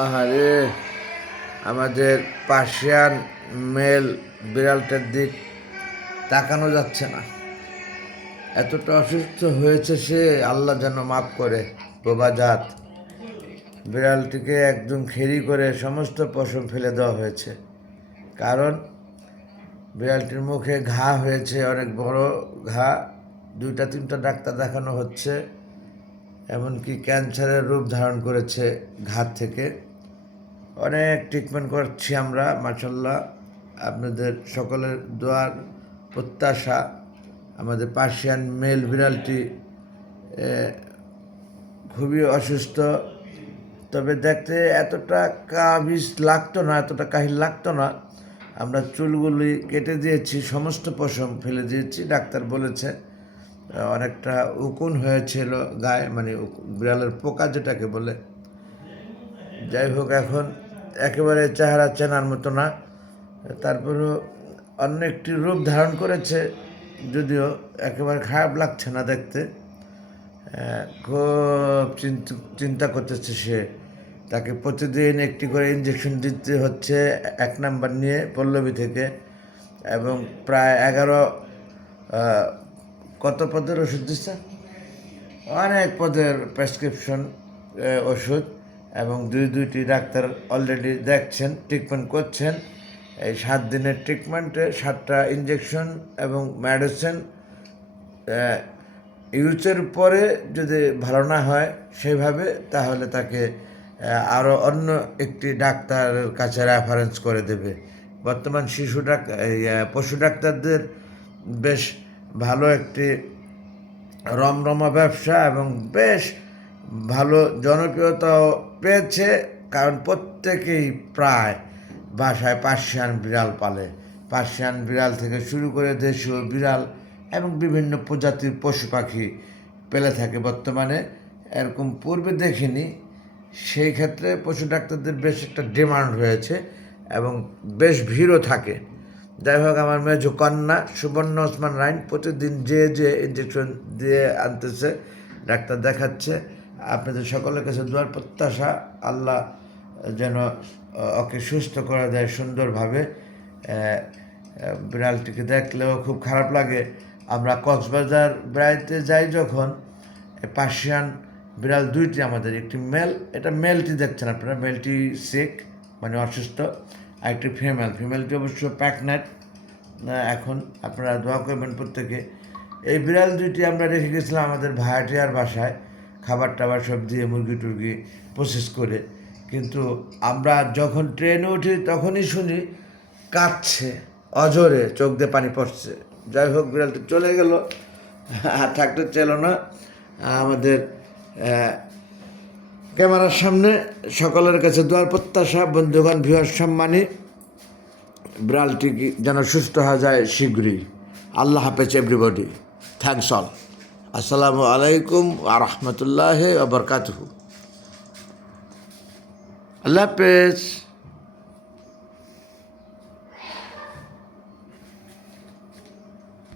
আহারে, আমাদের Persian male বিড়ালটার দিক তাকানো যাচ্ছে না। এতটা অসুস্থ হয়েছে সে, আল্লাহ যেন মাফ করে বোবাজাত বিড়ালটিকে একদম খেরি করে সমস্ত পশম ফেলে দেওয়া হয়েছে। কারণ বিড়ালটির মুখে ঘা হয়েছে, অনেক বড় ঘা, দুইটা তিনটা ডাক্তার দেখানো হচ্ছে। এমনকি ক্যান্সারের রূপ ধারণ করেছে ঘাত থেকে। অনেক ট্রিটমেন্ট করছি আমরা মাসাল্লাহ আপনাদের সকলের দোয়ার প্রত্যাশা। আমাদের পার্সিয়ান মেল বিড়ালটি খুবই অসুস্থ। তবে দেখতে এতটা কাবিজ লাগতো না, এতটা কাহিল লাগতো না। আমরা চুলগুলি কেটে দিয়েছি, সমস্ত পশম ফেলে দিয়েছি, ডাক্তার বলেছে। অনেকটা উকুন হয়েছিল গায়ে মানে বিড়ালের পোকা যেটাকে বলে। যাই হোক, এখন একেবারে চেহারা চেনার মতো না। তারপরেও অন্য একটি রূপ ধারণ করেছে, যদিও একেবারে খারাপ লাগছে না দেখতে। খুব চিন্তা করতেছে সে। তাকে প্রতিদিন একটি করে ইঞ্জেকশন দিতে হচ্ছে এক নাম্বার নিয়ে পল্লবী থেকে এবং প্রায় এগারো কত পদের ওষুধ দিচ্ছে? অনেক পদের প্রেসক্রিপশন ওষুধ এবং দুই দুইটি ডাক্তার অলরেডি দেখছেন ট্রিটমেন্ট করছেন। এই সাত দিনের ট্রিটমেন্টে সাতটা ইঞ্জেকশন এবং মেডিসিন ইউজের পরে যদি ভালো না হয় সেভাবে তাহলে তাকে আরও অন্য একটি ডাক্তারের কাছে রেফারেন্স করে দেবে। বর্তমান শিশু ডাক্তার পশু ডাক্তারদের বেশ ভালো একটি রমরমা ব্যবসা এবং বেশ ভালো জনপ্রিয়তাও পেয়েছে, কারণ প্রত্যেকেই প্রায় বাসায় পার্সিয়ান বিড়াল পালে। পার্সিয়ান বিড়াল থেকে শুরু করে দেশীয় বিড়াল এবং বিভিন্ন প্রজাতির পশু পাখি পেলে থাকে বর্তমানে। এরকম পূর্বে দেখিনি। সেই ক্ষেত্রে পশু ডাক্তারদের বেশ একটা ডিমান্ড রয়েছে এবং বেশ ভিড়ও থাকে। যাই হোক, আমার মেজো কন্যা সুবর্ণ ওসমান রাইন প্রতিদিন যে যে ইঞ্জেকশন দিয়ে আনতেছে, ডাক্তার দেখাচ্ছে। আপনাদের সকলের কাছে দুয়ার প্রত্যাশা, আল্লাহ যেন ওকে সুস্থ করে দেয় সুন্দরভাবে। বিড়ালটিকে দেখলেও খুব খারাপ লাগে। আমরা কক্সবাজার বেড়াইতে যাই যখন পার্সিয়ান বিড়াল দুইটি আমাদের, একটি মেল এটা মেলটি দেখছেন আপনারা মেলটি সিক মানে অসুস্থ। আর একটি ফিমেল ফিমেলটি অবশ্য প্যাকনেট এখন আপনারা দোয়া করবেন প্রত্যেকে। এই বিড়াল দুইটি আমরা রেখে গেছিলাম আমাদের ভাড়াটিয়ার বাসায়। খাবার টাবার সব দিয়ে মুরগি টুরগি প্রসেস করে। কিন্তু আমরা যখন ট্রেনে উঠি, তখনই শুনি কাঁদছে অজরে চোখ দিয়ে পানি পড়ছে। যাই হোক, বিড়ালটি চলে গেল। আর থাকতে ছিল না। আমাদের ক্যামেরার সামনে সকলের কাছে দোয়ার প্রত্যাশা, বন্ধুগণ ভিওয়ার সম্মানে। বিড়ালটি যেন সুস্থ হয়ে যায় শীঘ্রই। আল্লাহ হাফেজ এভরিবডি থ্যাংকস অল আসসালামু আলাইকুম আ রহমতুল্লাহ আবরকাতহু আল্লাহ হাফেজ।